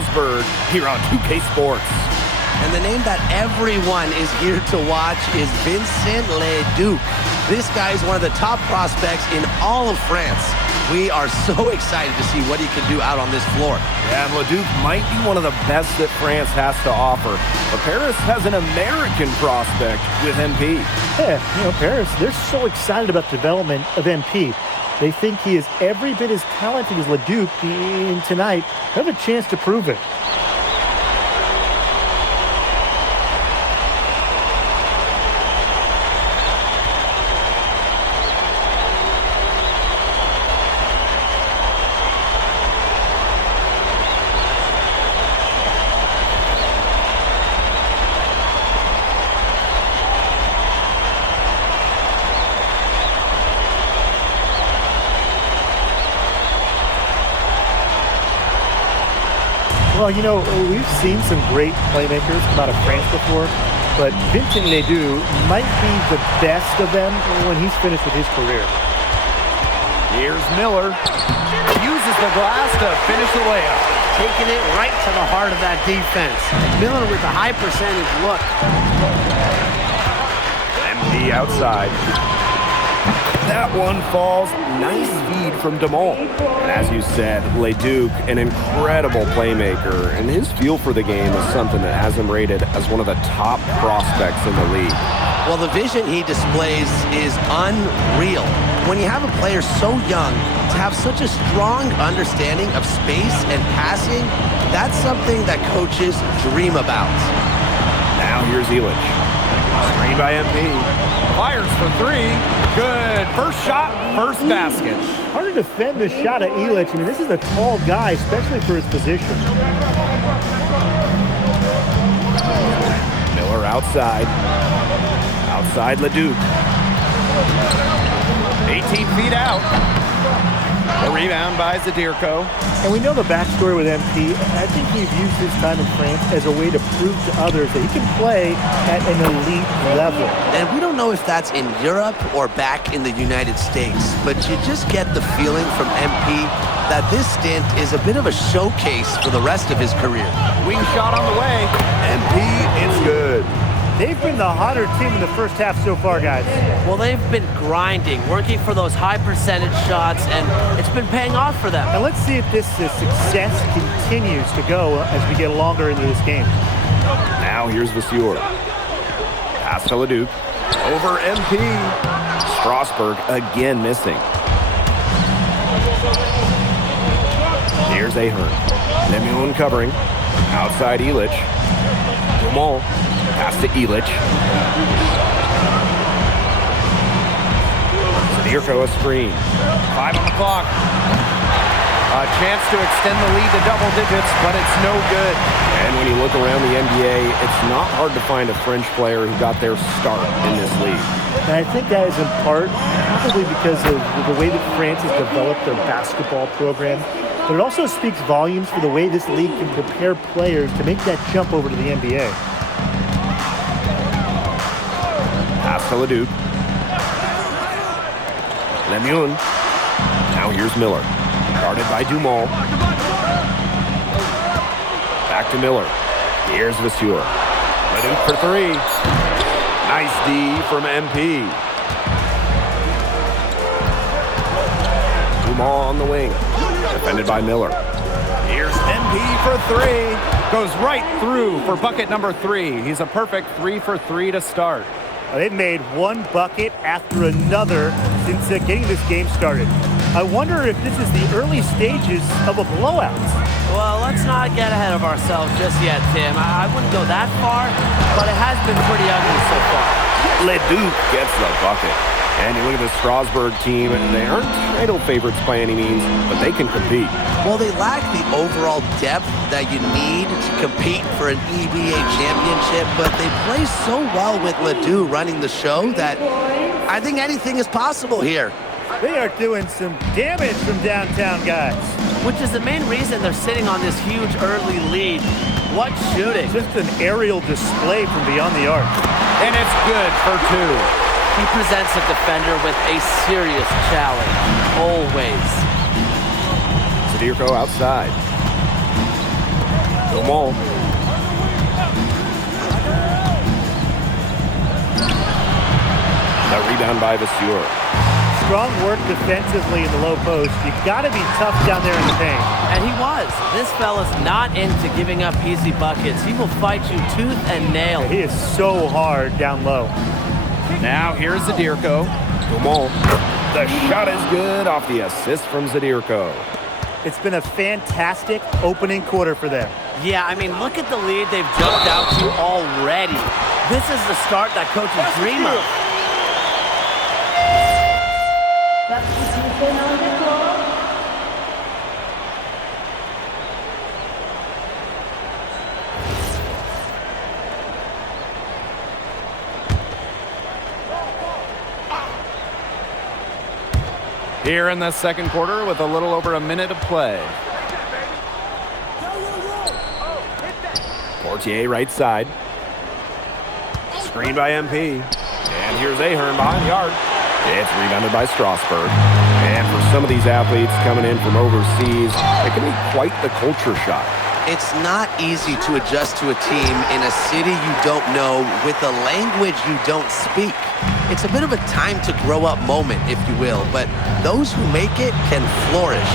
Strasburg here on 2K Sports. And the name that everyone is here to watch is Vincent Leduc. This guy is one of the top prospects in all of France. We are so excited to see what he can do out on this floor. Yeah, and Leduc might be one of the best that France has to offer. But Paris has an American prospect with MP. Yeah, Paris, they're so excited about the development of MP. They think he is every bit as talented as Leduc, and tonight they have a chance to prove it. Well, we've seen some great playmakers come out of France before, but Vincent Leduc might be the best of them when he's finished with his career. Here's Miller. Uses the glass to finish the layup. Taking it right to the heart of that defense. Miller with a high percentage look. MP outside. That one falls. Nice feed from DeMol. And as you said, Leduc, an incredible playmaker, and his feel for the game is something that has him rated as one of the top prospects in the league. Well, the vision he displays is unreal. When you have a player so young, to have such a strong understanding of space and passing, that's something that coaches dream about. Now here's Illich. Screen by MP. Fires for three. Good. First shot, first basket. Hard to defend the shot of Illich. I mean, this is a tall guy, especially for his position. Miller outside. Outside Leduc. 18 feet out. The rebound by Zadirko. And we know the backstory with MP. I think he's used his time in France as a way to prove to others that he can play at an elite level. And we don't know if that's in Europe or back in the United States, but you just get the feeling from MP that this stint is a bit of a showcase for the rest of his career. Wing shot on the way. MP, it's good. They've been the hotter team in the first half so far, guys. Well, they've been grinding, working for those high percentage shots, and it's been paying off for them. And let's see if this success continues to go as we get longer into this game. Now here's Vasseur. Pass to Leduc. Over MP. Strasburg again missing. Here's Ahern. Lemuel covering. Outside Illich. DeMol. Pass to Illich. Zadirko a screen. 5 on the clock. A chance to extend the lead to double digits, but it's no good. And when you look around the NBA, it's not hard to find a French player who got their start in this league. And I think that is in part probably because of the way that France has developed their basketball program. But it also speaks volumes for the way this league can prepare players to make that jump over to the NBA. Pass to Leduc. Lemuel. Now here's Miller. Guarded by DeMol. Back to Miller. Here's Vasseur. Leduc for three. Nice D from MP. DeMol on the wing. Defended by Miller. Here's MP for three. Goes right through for bucket number 3. He's a perfect 3 for 3 to start. They've made one bucket after another since getting this game started. I wonder if this is the early stages of a blowout. Well, let's not get ahead of ourselves just yet, Tim. I wouldn't go that far, but it has been pretty ugly so far. Leduc gets the bucket. And you look at the Strasburg team, and they aren't title favorites by any means, but they can compete. Well, they lack the overall depth that you need to compete for an EBA championship, but they play so well with Ledoux running the show that I think anything is possible here. They are doing some damage from downtown, guys. Which is the main reason they're sitting on this huge early lead. What shooting. Just an aerial display from beyond the arc. And it's good for 2. He presents a defender with a serious challenge, always. Zadirko outside. Dumont. The rebound by Vasseur. Strong work defensively in the low post. You got to be tough down there in the paint. And he was. This fella's not into giving up easy buckets. He will fight you tooth and nail. He is so hard down low. Now here's Zadirko. Dumont. The shot is good off the assist from Zadirko. It's been a fantastic opening quarter for them. Yeah, I mean, look at the lead they've jumped out to already. This is the start that coaches dream of. Here in the second quarter with a little over a minute to play. Portier right side. Screen by MP. And here's Ahern behind the arc. It's rebounded by Strasburg. And for some of these athletes coming in from overseas, it can be quite the culture shock. It's not easy to adjust to a team in a city you don't know with a language you don't speak. It's a bit of a time to grow up moment, if you will, but those who make it can flourish.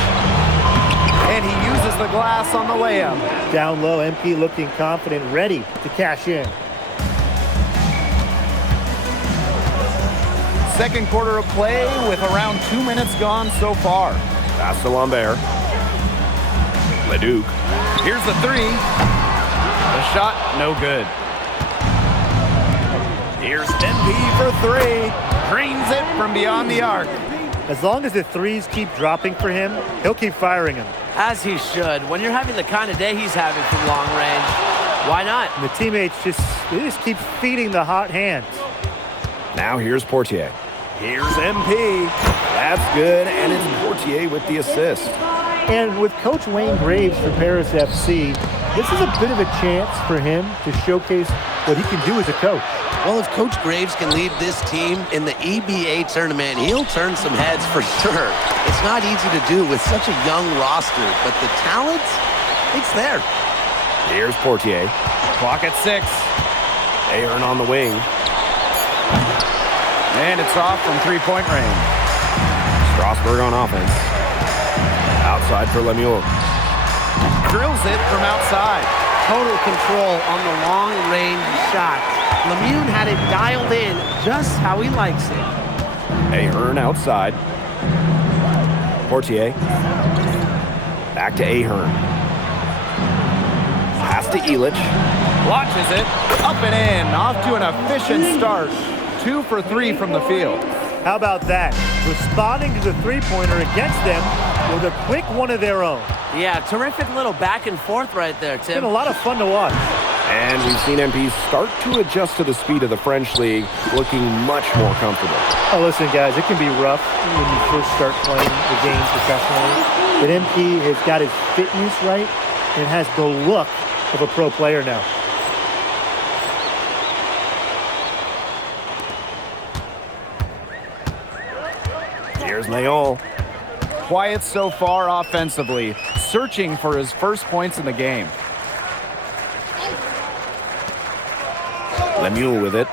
And he uses the glass on the layup. Down low, MP looking confident, ready to cash in. Second quarter of play with around 2 minutes gone so far. Pass to Lambert. Leduc. Here's the three. The shot, no good. Here's MP for three. Greens it from beyond the arc. As long as the threes keep dropping for him, he'll keep firing them. As he should. When you're having the kind of day he's having from long range, why not? And the teammates just keep feeding the hot hands. Now here's Portier. Here's MP. That's good, and it's Portier with the assist. And with Coach Wayne Graves for Paris FC, this is a bit of a chance for him to showcase what he can do as a coach. Well, if Coach Graves can lead this team in the EBA tournament, he'll turn some heads for sure. It's not easy to do with such a young roster, but the talent, it's there. Here's Portier. Clock at 6. Ahern on the wing. And it's off from three-point range. Strasburg on offense. Outside for Lemuel. Drills it from outside. Total control on the long-range shot. Lemune had it dialed in just how he likes it. Ahern outside. Portier. Back to Ahern. Pass to Elich. Launches it. Up and in. Off to an efficient start. 2 for 3 from the field. How about that? Responding to the three-pointer against them with a quick one of their own. Yeah, terrific little back and forth right there, It's been Tim. a lot of fun to watch. And we've seen MP start to adjust to the speed of the French League, looking much more comfortable. Oh, listen, guys, it can be rough when you first start playing the game professionally. But MP has got his fitness right and has the look of a pro player now. Here's Leon. Quiet so far offensively, searching for his first points in the game. Lemuel with it.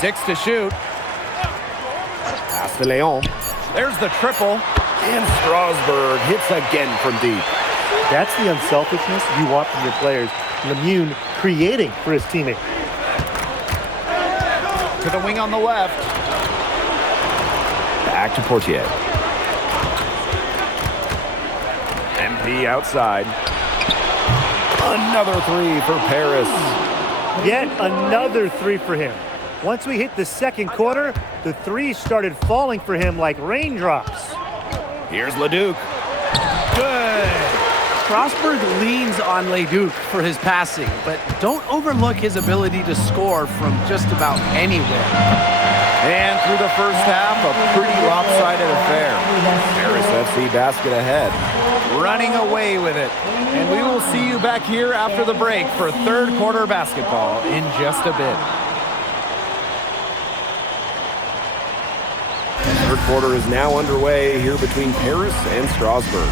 6 to shoot. Pass to Leon. There's the triple. And Strasburg hits again from deep. That's the unselfishness you want from your players. Lemune creating for his teammate. To the wing on the left. Back to Portier. MP outside. Another three for Paris. Yet another three for him. Once we hit the second quarter, the threes started falling for him like raindrops. Here's Leduc. Good. Strasburg leans on Leduc for his passing, but don't overlook his ability to score from just about anywhere. And through the first half, a pretty lopsided affair. Paris FC basket ahead. Running away with it. And we will see you back here after the break for third quarter basketball in just a bit. The third quarter is now underway here between Paris and Strasbourg.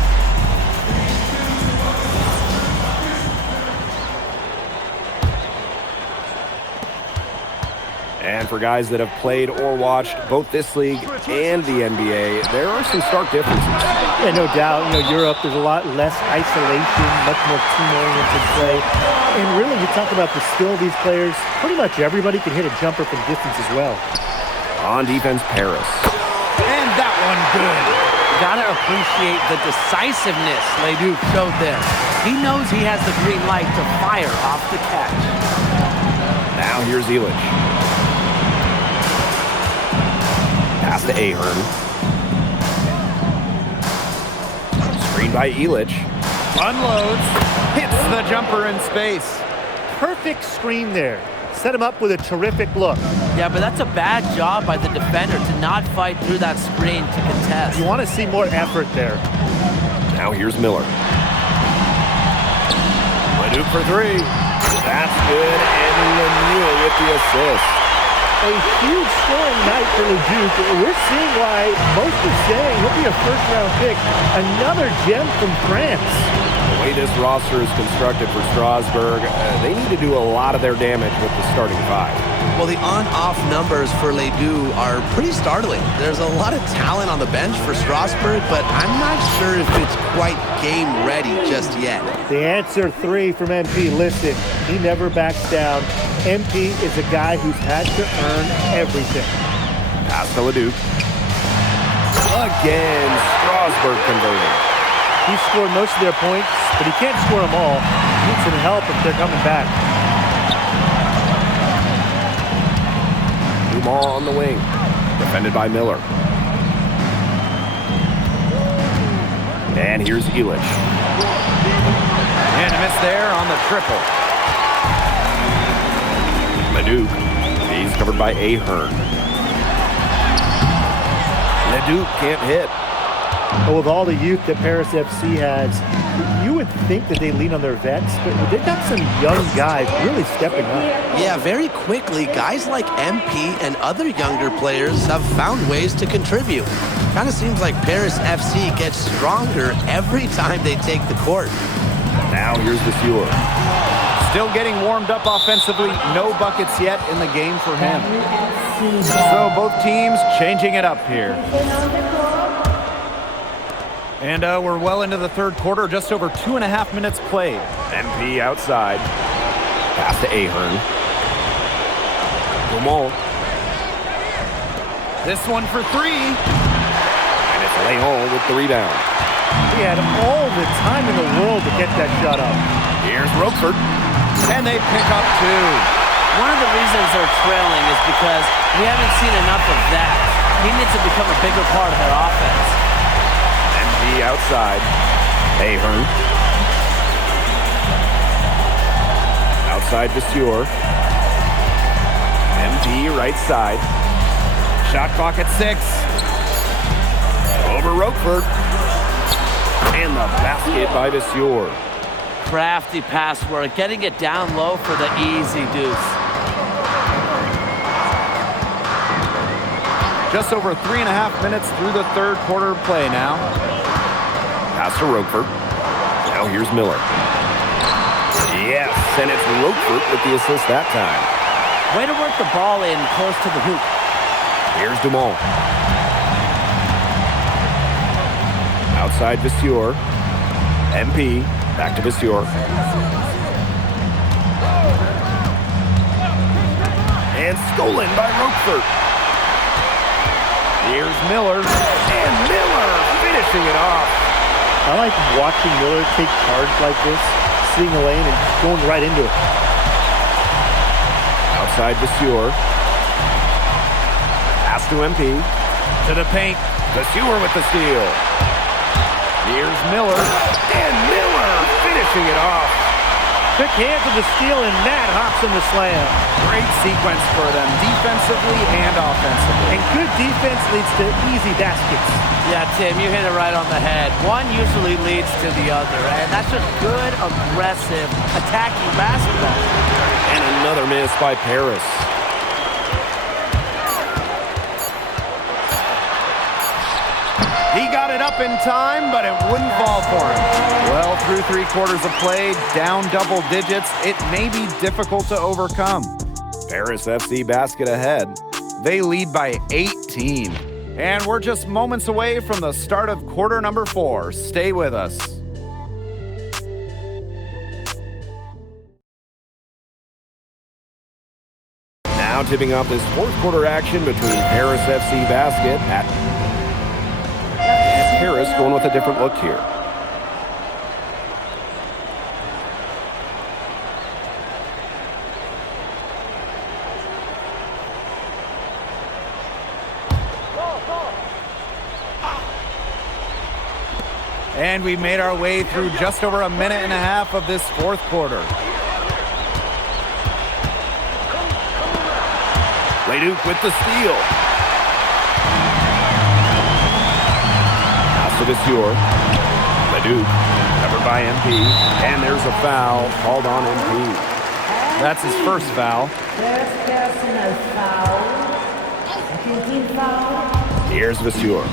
And for guys that have played or watched both this league and the NBA, there are some stark differences. Yeah, no doubt. Europe, there's a lot less isolation, much more team-oriented play. And really, you talk about the skill of these players, pretty much everybody can hit a jumper from distance as well. On defense, Paris. And that one good. Gotta appreciate the decisiveness Leduc showed there. He knows he has the green light to fire off the catch. Now here's Illich. Pass to Ahern. Screen by Illich. Unloads. Hits the jumper in space. Perfect screen there. Set him up with a terrific look. Yeah, but that's a bad job by the defender to not fight through that screen to contest. You want to see more effort there. Now here's Miller. Leduc for three. That's good, and Lemieux with the assist. A huge scoring night for Leduc. We're seeing why most are saying he'll be a first-round pick. Another gem from France. The way this roster is constructed for Strasbourg, they need to do a lot of their damage with the starting five. Well, the on-off numbers for Ledoux are pretty startling. There's a lot of talent on the bench for Strasbourg, but I'm not sure if it's quite game ready just yet. The answer, 3 from MP. Listen, he never backs down. MP is a guy who's had to earn everything. Pass to Leduc. Again, Strasbourg converting. He scored most of their points, but he can't score them all. He needs some help if they're coming back. Dumont on the wing. Defended by Miller. And here's Illich. And a miss there on the triple. Leduc. He's covered by Ahern. Leduc can't hit. But with all the youth that Paris FC has, you would think that they lean on their vets, but they've got some young guys really stepping up. Yeah, very quickly, guys like MP and other younger players have found ways to contribute. Kind of seems like Paris FC gets stronger every time they take the court. Now here's the Fuhrer. Still getting warmed up offensively. No buckets yet in the game for him. So both teams changing it up here. And we're well into the third quarter, just over 2.5 minutes played. MP outside. Pass to Ahern. Dumont. This one for 3. And it's Leon with the rebound. He had all the time in the world to get that shot up. Here's Roquefort. And they pick up 2. One of the reasons they're trailing is because we haven't seen enough of that. He needs to become a bigger part of their offense. MP outside. Ahern. Outside Vasseur. MP right side. Shot clock at 6. Over Roquefort. And the basket by Vasseur. Crafty pass work, getting it down low for the easy deuce. Just over 3.5 minutes through the third quarter of play now. Pass to Roquefort. Now here's Miller. Yes, and it's Roquefort with the assist that time. Way to work the ball in close to the hoop. Here's Dumont. Outside Vasseur. MP. Back to Vasseur. And stolen by Roquefort. Here's Miller. And Miller finishing it off. I like watching Miller take charge like this, seeing a lane and going right into it. Outside Vasseur. Pass to MP. To the paint. Vasseur with the steal. Here's Miller. And Miller finishing it off. Quick hands of the steal, and Matt hops in the slam. Great sequence for them, defensively and offensively. And good defense leads to easy baskets. Yeah, Tim, you hit it right on the head. One usually leads to the other, and that's just good, aggressive, attacking basketball. And another miss by Paris. He got it up in time, but it wouldn't fall for him. Well, through 3 quarters of play, down double digits, it may be difficult to overcome. Paris FC basket ahead. They lead by 18. And we're just moments away from the start of quarter number 4. Stay with us. Now tipping off this fourth quarter action between Paris FC basket and Paris going with a different look here. And we made our way through just over a minute and a half of this fourth quarter. Leduc with the steal. Pass to Vasseur. Leduc, covered by MP. And there's a foul called on MP. That's his first foul. First personal foul. Second team foul. Here's Vasseur.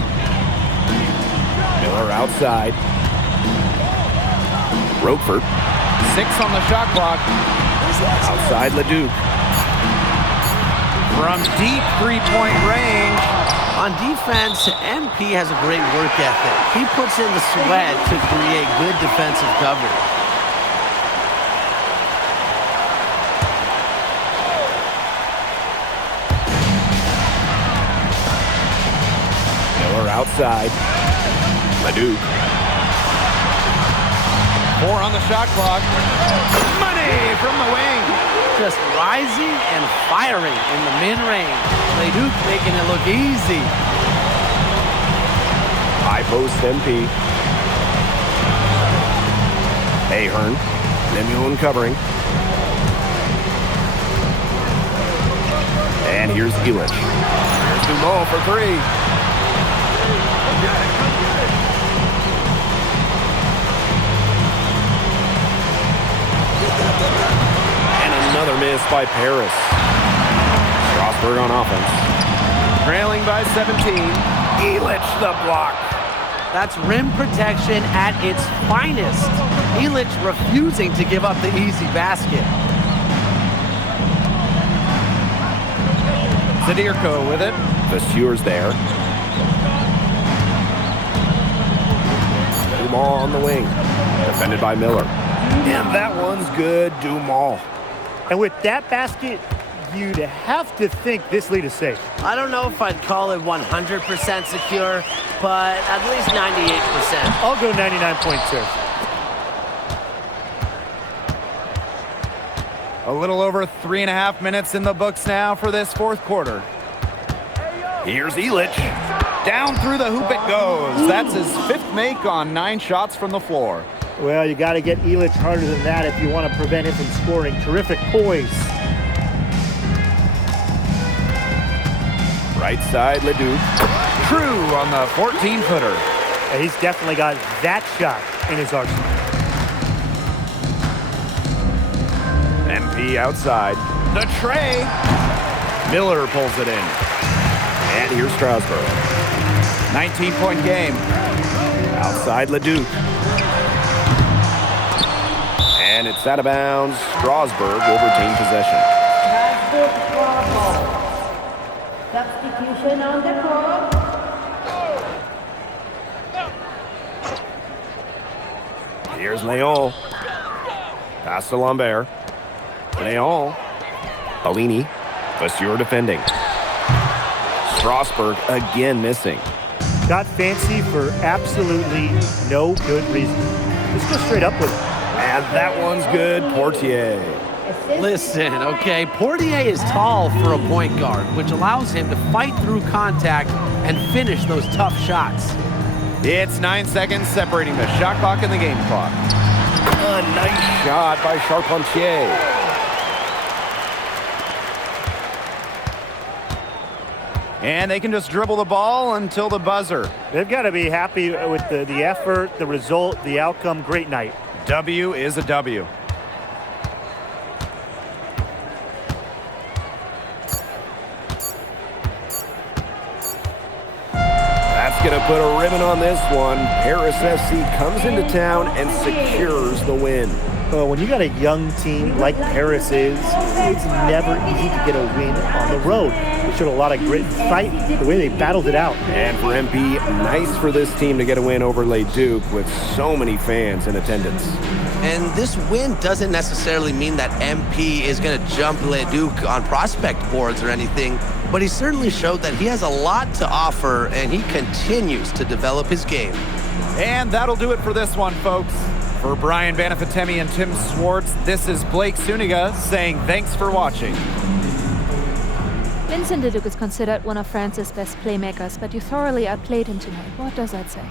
Miller outside. Roquefort. 6 on the shot clock. Outside Leduc. From deep three-point range. On defense, MP has a great work ethic. He puts in the sweat to create good defensive coverage. Miller outside. Leduc. 4 on the shot clock. Money from the wing. Just rising and firing in the mid-range. Leduc making it look easy. High post MP. Ahern. Lemuel covering. And here's Elitch. Here's Dumont for 3. Another miss by Paris. Strasburg on offense. Trailing by 17. Elitch the block. That's rim protection at its finest. Elitch refusing to give up the easy basket. Zadirko with it. Vasseur's there. Dumont on the wing. Defended by Miller. And that one's good, Dumont. And with that basket, you'd have to think this lead is safe. I don't know if I'd call it 100% secure, but at least 98%. I'll go 99.6. A little over 3.5 minutes in the books now for this fourth quarter. Here's Elitch. Down through the hoop it goes. That's his 5th make on 9 shots from the floor. Well, you got to get Elitch harder than that if you want to prevent him from scoring. Terrific poise. Right side, Leduc. True on the 14-footer. And he's definitely got that shot in his arsenal. MP outside. The tray. Miller pulls it in. And here's Strasburg. 19-point game. Outside Leduc. And it's out of bounds. Strasburg will retain possession. Basket ball. Substitution on the court. Here's Leon. Pass to Lambert. Leon. Bellini. Vasseur defending. Strasburg again missing. Got fancy for absolutely no good reason. Just go straight up with it. And that one's good, Portier. Listen, okay, Portier is tall for a point guard, which allows him to fight through contact and finish those tough shots. It's 9 seconds separating the shot clock and the game clock. A nice shot by Charpentier. And they can just dribble the ball until the buzzer. They've got to be happy with the effort, the result, the outcome. Great night. W is a W. That's going to put a ribbon on this one. Paris FC comes into town and secures the win. Well, when you got a young team like Paris is, it's never easy to get a win on the road. They showed a lot of grit and fight, the way they battled it out. And for MP, nice for this team to get a win over Leduc with so many fans in attendance. And this win doesn't necessarily mean that MP is going to jump Leduc on prospect boards or anything, but he certainly showed that he has a lot to offer, and he continues to develop his game. And that'll do it for this one, folks. For Brian Banafatemi and Tim Swartz, this is Blake Suniga saying thanks for watching. Vincent Leduc is considered one of France's best playmakers, but you thoroughly outplayed him tonight. What does that say?